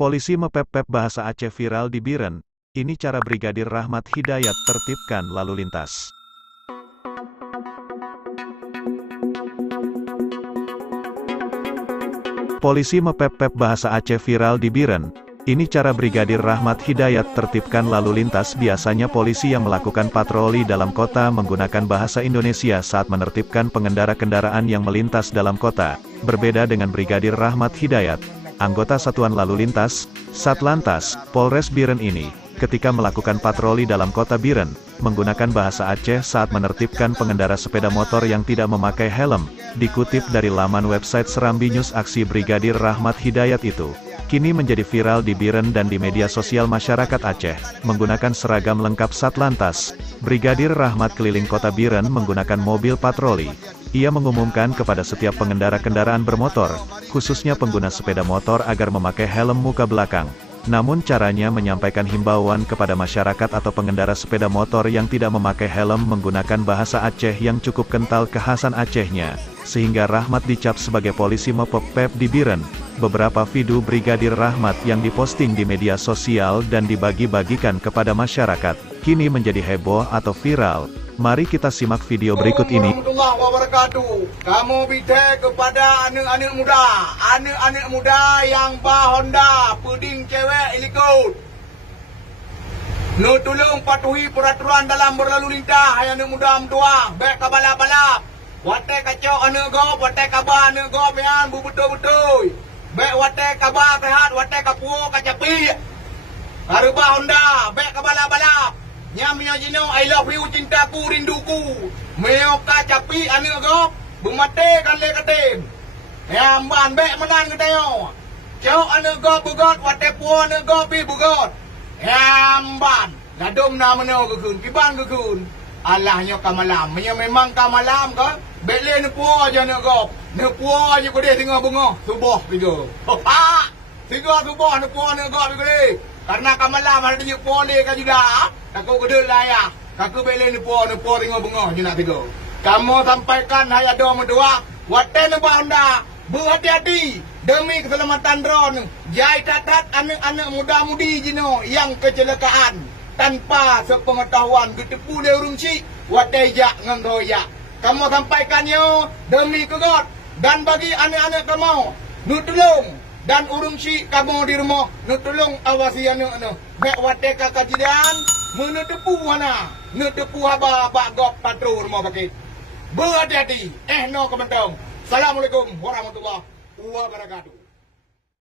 Polisi mepep-pep bahasa Aceh viral di Biren. Ini cara Brigadir Rahmat Hidayat tertibkan lalu lintas. Polisi mepep-pep bahasa Aceh viral di Biren. Ini cara Brigadir Rahmat Hidayat tertibkan lalu lintas. Biasanya polisi yang melakukan patroli dalam kota menggunakan bahasa Indonesia saat menertibkan pengendara kendaraan yang melintas dalam kota. Berbeda dengan Brigadir Rahmat Hidayat, anggota Satuan Lalu Lintas, Satlantas, Polres Biren ini, ketika melakukan patroli dalam kota Biren, menggunakan bahasa Aceh saat menertibkan pengendara sepeda motor yang tidak memakai helm. Dikutip dari laman website Serambi News, aksi Brigadir Rahmat Hidayat itu kini menjadi viral di Biren dan di media sosial masyarakat Aceh. Menggunakan seragam lengkap Satlantas, Brigadir Rahmat keliling kota Biren menggunakan mobil patroli. Ia mengumumkan kepada setiap pengendara kendaraan bermotor, khususnya pengguna sepeda motor, agar memakai helm muka belakang. Namun caranya menyampaikan himbauan kepada masyarakat atau pengendara sepeda motor yang tidak memakai helm menggunakan bahasa Aceh yang cukup kental kekhasan Acehnya, sehingga Rahmat dicap sebagai polisi mepep-pep di Biren. Beberapa video Brigadir Rahmat yang diposting di media sosial dan dibagi-bagikan kepada masyarakat, kini menjadi heboh atau viral. Mari kita simak video berikut ini. Warahmatullahi wabarakatuh. Kamu bite kepada anak-anak muda yang bah Honda, puding cewek ikut. Nu tolong patuhi peraturan dalam berlalu lintas. Hai anak muda mentua, baik ka balap-balap. Wate kacau anak go, wate kabar anak go pian bu betul-betul. Baik wate kabar rehat, wate kapuo kacapi. Harba Honda, baik ka balap-balap. Nyamnya jino, I love you, cintaku, rinduku. Meo kacapi anak go, bumate kan le katim. Yang ban bek menang ketayo. Cau anak go bugot, wate puo anak go pi bugot. Yang ban, gadum na meno kekun, kiban kekun. Allahnya kamalam, memang kamalam kan? Bele ne puo aja anak go. Ne puo aja kode tengah bunga, subuh tiga. Tiga subuh ne puo anak go pi. Karena kamalam ada di pole kan juga. Aku gede lah ya. Aku beli ni po tengok bunga je nak tiga. Kamu sampaikan hai ada medua. Waten Honda, berhati-hati demi keselamatan drone. Jai tatat anak-anak muda-mudi jino yang kecelakaan tanpa sepengetahuan getepu dia urung cik. Waten jak ngangoyak. Kamu sampaikan yo demi kegot dan bagi anak-anak kamu. Nu tolong dan urung si kamu di rumah, nu tolong awasi anak-anak. Bek wate kakajidan, menutupu mana, nutupu haba gop patrol rumah pakai. Berhati-hati, no kementong. Assalamualaikum warahmatullahi wabarakatuh.